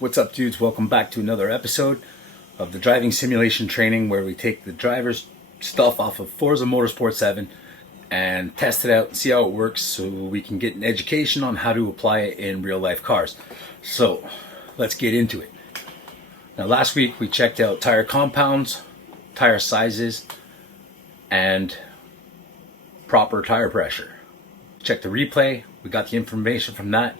What's up, dudes? Welcome back to another episode of the driving simulation training, where we take the driver's stuff off of Forza Motorsport 7 and test it out and see how it works, so we can get an education on how to apply it in real life cars. So let's get into it. Now, last week we checked out tire compounds, tire sizes, and proper tire pressure. Check the replay. We got the information from that.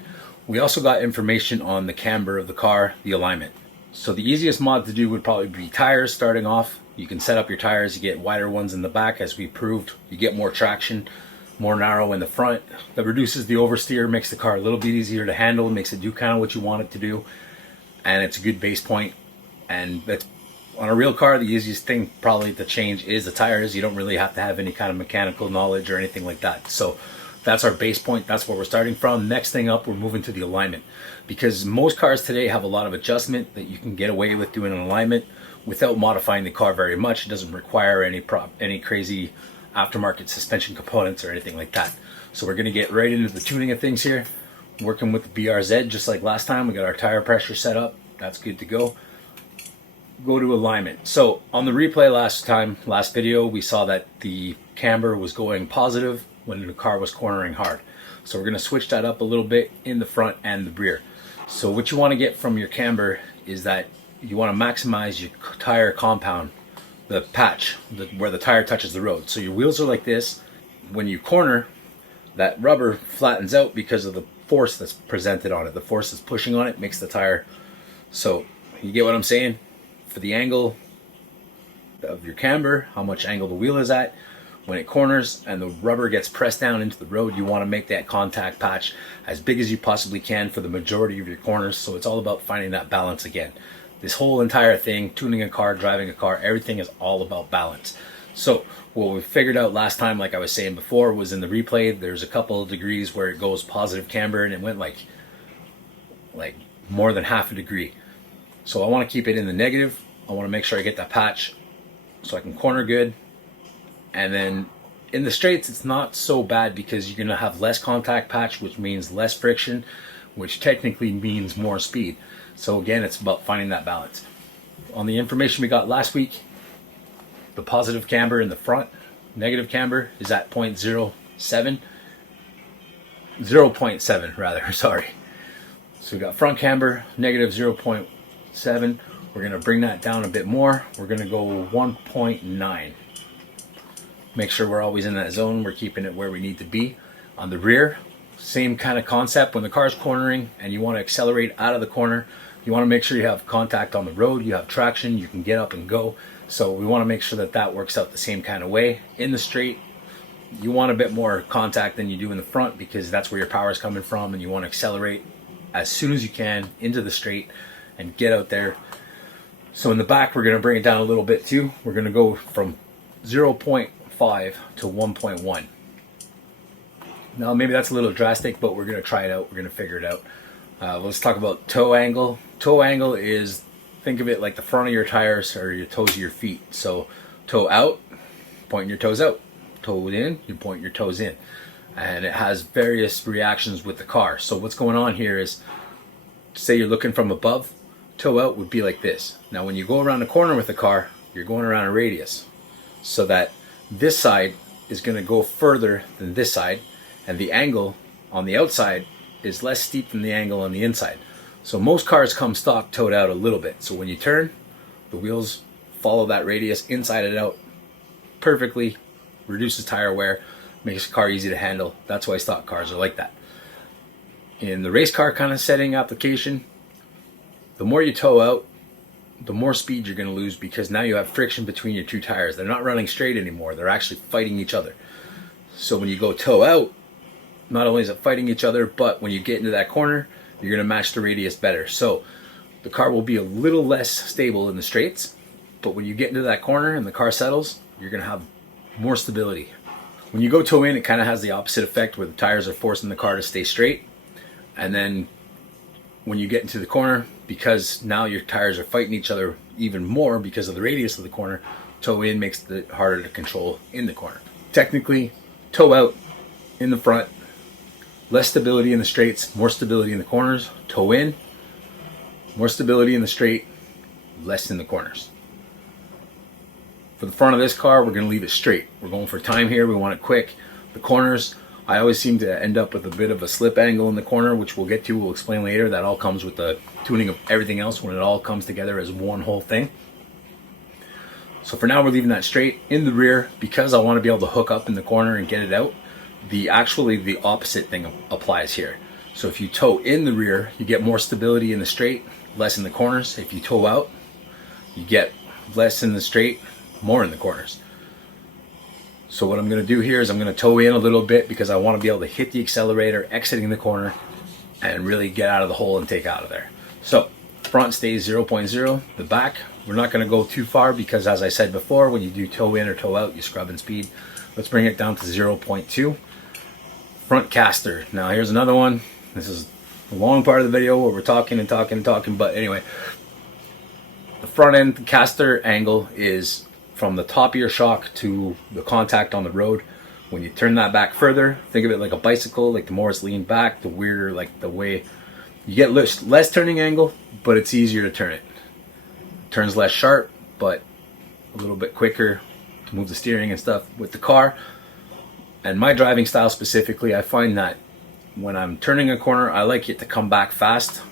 We also got information on the camber of the car, the alignment. So the easiest mod to do would probably be tires starting off. You can set up your tires, you get wider ones in the back as we proved. You get more traction, more narrow in the front. That reduces the oversteer, makes the car a little bit easier to handle, makes it do kind of what you want it to do. And it's a good base point. And that's, on a real car, the easiest thing probably to change is the tires. You don't really have to have any kind of mechanical knowledge or anything like that. So that's our base point. That's where we're starting from. Next thing up, we're moving to the alignment, because most cars today have a lot of adjustment that you can get away with doing an alignment without modifying the car very much. It doesn't require any crazy aftermarket suspension components or anything like that. So we're going to get right into the tuning of things here, working with the BRZ just like last time. We got our tire pressure set up. That's good to go. Go to alignment. So on the replay last video, we saw that the camber was going positive when the car was cornering hard. So we're going to switch that up a little bit in the front and the rear. So what you want to get from your camber is that you want to maximize your tire compound, the patch where the tire touches the road. So your wheels are like this. When you corner, that rubber flattens out because of the force that's presented on it. The force that's pushing on it makes the tire. So you get what I'm saying? For the angle of your camber, how much angle the wheel is at, when it corners and the rubber gets pressed down into the road, you want to make that contact patch as big as you possibly can for the majority of your corners. So it's all about finding that balance again. This whole entire thing, tuning a car, driving a car, everything is all about balance. So what we figured out last time, like I was saying before, was in the replay, there's a couple of degrees where it goes positive camber, and it went like more than half a degree. So I want to keep it in the negative. I want to make sure I get that patch so I can corner good. And then in the straights, it's not so bad because you're going to have less contact patch, which means less friction, which technically means more speed. So again, it's about finding that balance. On the information we got last week, the positive camber in the front, negative camber is at 0.07 rather, sorry. So we got front camber, negative 0.7. We're going to bring that down a bit more. We're going to go 1.9. Make sure we're always in that zone. We're keeping it where we need to be. On the rear, same kind of concept. When the car's cornering and you want to accelerate out of the corner, you want to make sure you have contact on the road, you have traction, you can get up and go. So we want to make sure that that works out the same kind of way. In the straight, you want a bit more contact than you do in the front, because that's where your power is coming from, and you want to accelerate as soon as you can into the straight and get out there. So in the back, we're going to bring it down a little bit too. We're going to go from 0.5 to 1.1. Now maybe that's a little drastic, but we're going to try it out. We're going to figure it out. Let's talk about toe angle. Toe angle is, think of it like the front of your tires or your toes of your feet. So toe out, pointing your toes out. Toe in, you point your toes in. And it has various reactions with the car. So what's going on here is, say you're looking from above, toe out would be like this. Now when you go around the corner with the car, you're going around a radius, so that this side is going to go further than this side, and the angle on the outside is less steep than the angle on the inside. So most cars come stock toed out a little bit. So when you turn, the wheels follow that radius inside and out perfectly, reduces tire wear, makes the car easy to handle. That's why stock cars are like that. In the race car kind of setting application, the more you toe out, the more speed you're going to lose, because now you have friction between your two tires. They're not running straight anymore. They're actually fighting each other. So when you go toe out, not only is it fighting each other, but when you get into that corner, you're going to match the radius better. So the car will be a little less stable in the straights, but when you get into that corner and the car settles, you're going to have more stability. When you go toe in, it kind of has the opposite effect, where the tires are forcing the car to stay straight. And then when you get into the corner, because now your tires are fighting each other even more because of the radius of the corner, toe in makes it harder to control in the corner. Technically, toe out in the front, less stability in the straights, more stability in the corners. Toe in, More stability in the straight, less in the corners. For the front of this car, we're going to leave it straight. We're going for time here. We want it quick. The corners, I always seem to end up with a bit of a slip angle in the corner, which we'll get to. We'll explain later. That all comes with the tuning of everything else when it all comes together as one whole thing. So for now, we're leaving that straight. In the rear, because I want to be able to hook up in the corner and get it out, the opposite thing applies here. So if you toe in the rear, you get more stability in the straight, less in the corners. If you toe out, you get less in the straight, more in the corners. So what I'm going to do here is I'm going to toe in a little bit because I want to be able to hit the accelerator exiting the corner and really get out of the hole and take out of there. So front stays 0.0. The back, we're not going to go too far because, as I said before, when you do toe in or toe out, you scrub in speed. Let's bring it down to 0.2. Front caster. Now here's another one. This is a long part of the video where we're talking, but anyway, the front end caster angle is from the top of your shock to the contact on the road. When you turn that back further, think of it like a bicycle. Like the more it's leaned back, the weirder, like the way you get less turning angle, but it's easier to turn it. Turns less sharp, but a little bit quicker to move the steering and stuff with the car. And my driving style specifically, I find that when I'm turning a corner, I like it to come back fast.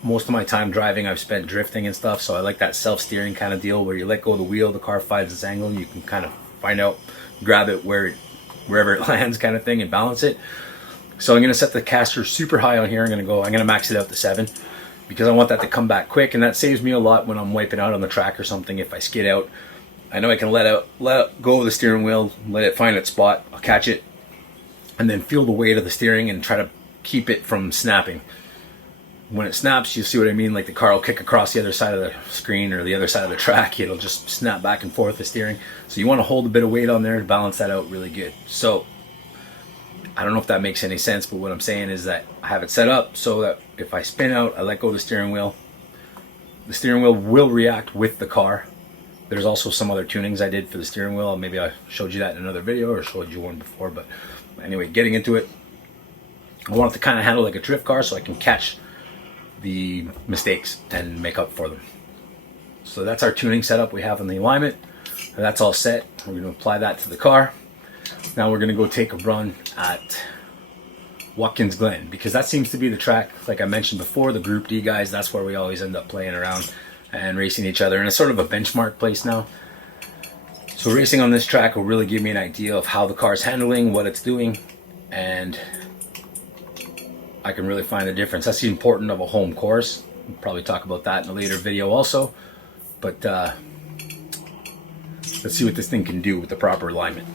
Most of my time driving, I've spent drifting and stuff, so I like that self-steering kind of deal where you let go of the wheel, the car finds its angle, and you can kind of find out, grab it wherever it lands kind of thing and balance it. So I'm going to set the caster super high on here. I'm going to max it out to 7 because I want that to come back quick, and that saves me a lot when I'm wiping out on the track or something. If I skid out, I know I can let go of the steering wheel, let it find its spot, I'll catch it, and then feel the weight of the steering and try to keep it from snapping. When it snaps, you see what I mean? Like the car will kick across the other side of the screen or the other side of the track. It'll just snap back and forth the steering. So you want to hold a bit of weight on there to balance that out really good. So I don't know if that makes any sense, but what I'm saying is that I have it set up so that if I spin out, I let go of the steering wheel will react with the car. There's also some other tunings I did for the steering wheel. Maybe I showed you that in another video or showed you one before. But anyway, getting into it, I want it to kind of handle like a drift car so I can catch the mistakes and make up for them. So that's our tuning setup we have in the alignment. And that's all set. We're going to apply that to the car. Now we're going to go take a run at Watkins Glen because that seems to be the track, like I mentioned before, the Group D guys, that's where we always end up playing around and racing each other, and it's sort of a benchmark place now. So racing on this track will really give me an idea of how the car's handling, what it's doing, and I can really find the difference. That's the importance of a home course. We'll probably talk about that in a later video also, but let's see what this thing can do with the proper alignment.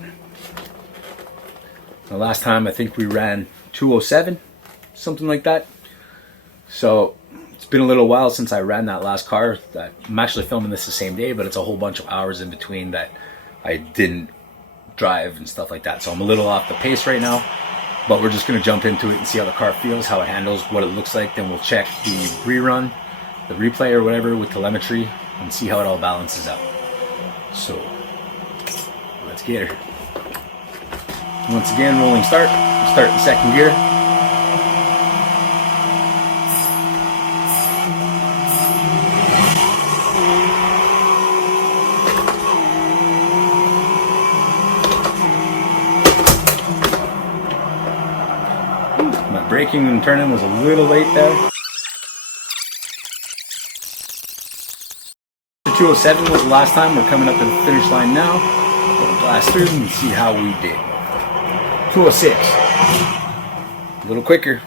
The last time I think we ran 207, something like that. So it's been a little while since I ran that last car. I'm actually filming this the same day, but it's a whole bunch of hours in between that I didn't drive and stuff like that. So I'm a little off the pace right now, but we're just going to jump into it and see how the car feels, how it handles, what it looks like. Then we'll check the rerun, the replay or whatever with telemetry and see how it all balances out. So let's get her. Once again, rolling start. Start in second gear. My braking and turning was a little late there. 207 was the last time. We're coming up to the finish line now. We'll blast through and see how we did. 206. A little quicker.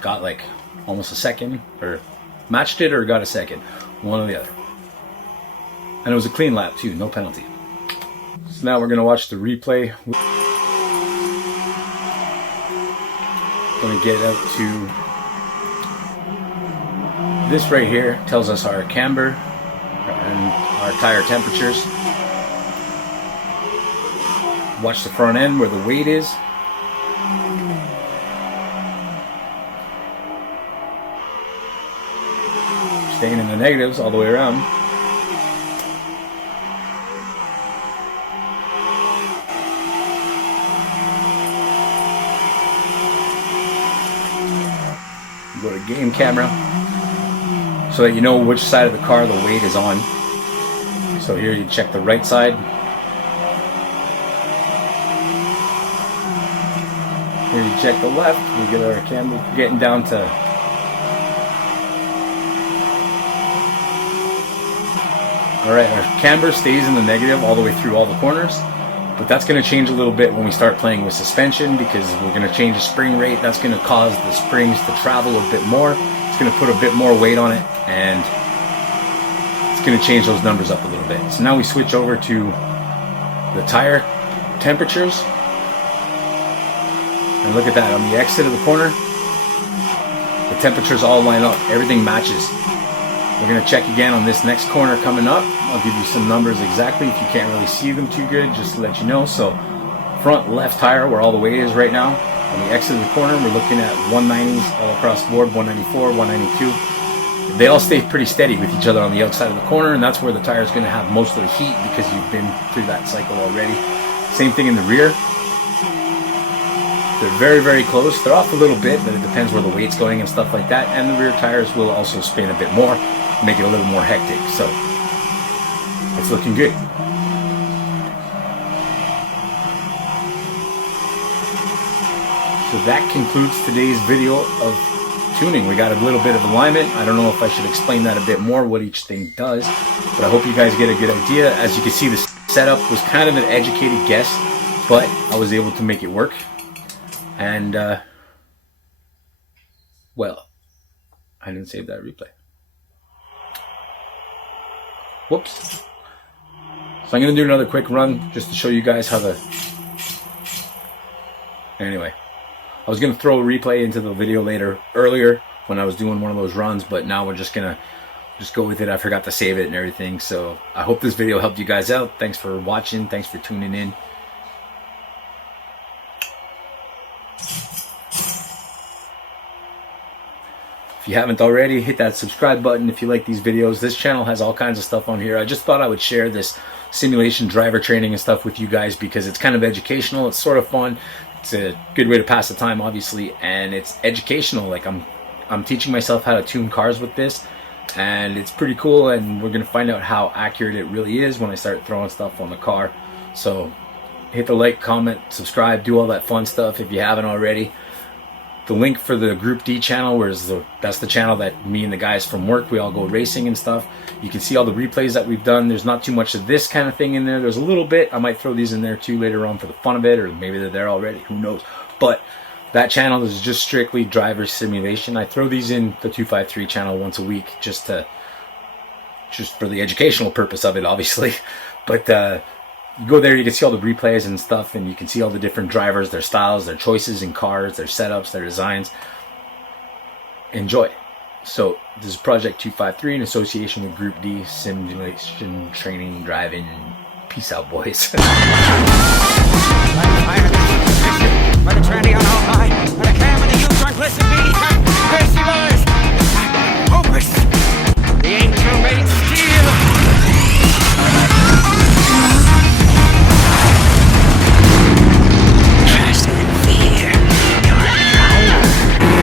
Got like almost a second, or matched it or got a second. One or the other. And it was a clean lap too, no penalty. So now we're going to watch the replay. Going to get out to this right here. Tells us our camber and our tire temperatures. Watch the front end where the weight is. Staying in the negatives all the way around. Go to game camera. so that you know which side of the car the weight is on. So here you check the right side. Here you check the left. We get our camber getting down to alright, our camber stays in the negative all the way through all the corners, but that's going to change a little bit when we start playing with suspension, because we're going to change the spring rate. That's going to cause the springs to travel a bit more. It's going to put a bit more weight on it, and it's going to change those numbers up a little bit. So now we switch over to the tire temperatures. And look at that, on the exit of the corner, the temperatures all line up, everything matches. We're going to check again on this next corner coming up. I'll give you some numbers exactly if you can't really see them too good, just to let you know. So front left tire, where all the weight is right now, on the exit of the corner, we're looking at 190s all across the board, 194, 192. They all stay pretty steady with each other on the outside of the corner, and that's where the tire is going to have most of the heat because you've been through that cycle already. Same thing in the rear. They're very, very close. They're off a little bit, but it depends where the weight's going and stuff like that. And the rear tires will also spin a bit more, make it a little more hectic. So it's looking good. So that concludes today's video of tuning. We got a little bit of alignment. I don't know if I should explain that a bit more, what each thing does, but I hope you guys get a good idea. As you can see, the setup was kind of an educated guess, but I was able to make it work. And, well, I didn't save that replay. Whoops. So I'm going to do another quick run just to show you guys how the... Anyway, I was going to throw a replay into the video earlier when I was doing one of those runs, but now we're just going to go with it. I forgot to save it and everything. So I hope this video helped you guys out. Thanks for watching. Thanks for tuning in. If you haven't already, hit that subscribe button if you like these videos. This channel has all kinds of stuff on here. I just thought I would share this simulation driver training and stuff with you guys because it's kind of educational. It's sort of fun. It's a good way to pass the time, obviously, and it's educational. Like I'm teaching myself how to tune cars with this, and it's pretty cool, and we're going to find out how accurate it really is when I start throwing stuff on the car. So hit the like, comment, subscribe, do all that fun stuff if you haven't already. The link for the Group D channel, that's the channel that me and the guys from work, we all go racing and stuff. You can see all the replays that we've done. There's not too much of this kind of thing in there. There's a little bit. I might throw these in there too later on for the fun of it, or maybe they're there already. Who knows? But that channel is just strictly driver simulation. I throw these in the 253 channel once a week just for the educational purpose of it, obviously. But you go there, you can see all the replays and stuff, and you can see all the different drivers, their styles, their choices in cars, their setups, their designs. Enjoy. So this is Project 253 in association with Group D Simulation Training Driving. Peace out, boys. By the tranny on all high, by the cam and the U-turn, listen,